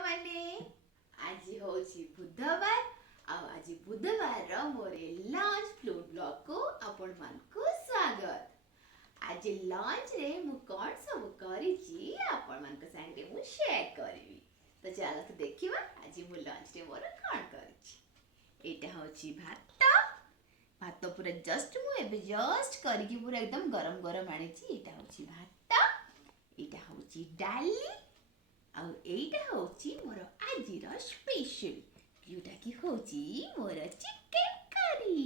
माने आज होची बुधवार आज बुधवार मोर लंच फ्लूड ब्लॉग को आपण मान को स्वागत। आज लंच रे मु कोन सब करिची आपण मान को संगे मु शेयर करबी। तो चलो तो देखिबा आज मु लंच रे मोर कोन करिची। एटा होची भात भात पूरा जस्ट मु एबे जस्ट करिकी पूरा एकदम गरम गरम आनिची। एटा होची भात एटा होची डाली आउ एटा होची मोर आजिर स्पेशल जोटा कि होची मोर चिकन करी।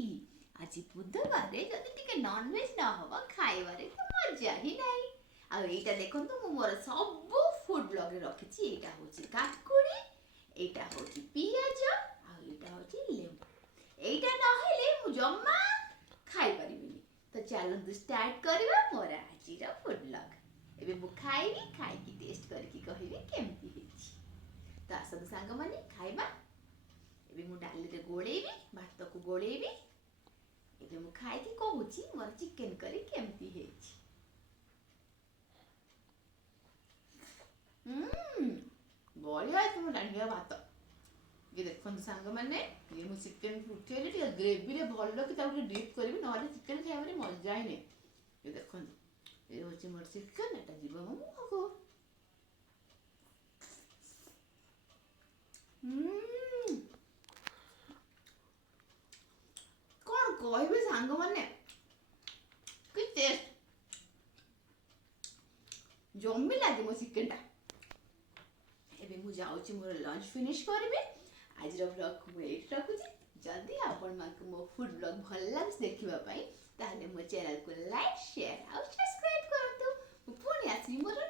आज बुधवार रे जदि टिके नॉन वेज ना होबा खाइबारे तो मजा ही नाही। आउ एटा देखंतु मु मोर सब फूड ब्लॉग रे रखिची। एटा होची काकुड़ी एटा होची पियाज आउ एटा होची लेम्बू। एटा न हेले मु जम्मा खाइ परिबिनी। तो चलो स्टार्ट करबा मोर आजिर फूड ब्लॉग। एबे मु खाइबी खाइकी टेस्ट करके कहबी केमती हेछि। तो आसब सांग माने खाइबा। एबे मु डाली रे गोळेबी भात को गोळेबी। एबे मु खाइकी कहूची मोर चिकन करी केमती हेछि। बढ़िया तुम डांडिया भात। ये देखो सांग माने ये मु चिकन फुटेले टिके ग्रेवी रे भलो कि ताके डिप करबी नहले चिकन खाइबारे मजा ही नै। ये देखो ये होची मोर चिकन एटा जीव मु को कोन कहबे सांग माने कि टेस्ट जम्मी लागे मो चिकन टा। एबे मु जाउची मोर लंच फिनिश करबे। आज रो ब्लॉग को एट रखुची। जल्दी आपण माको मो फूड ब्लॉग भल लागस देखिबा पई ताले मो चैनल को लाइक शेयर और सब्सक्राइब करंतु। पुणी आसी मोर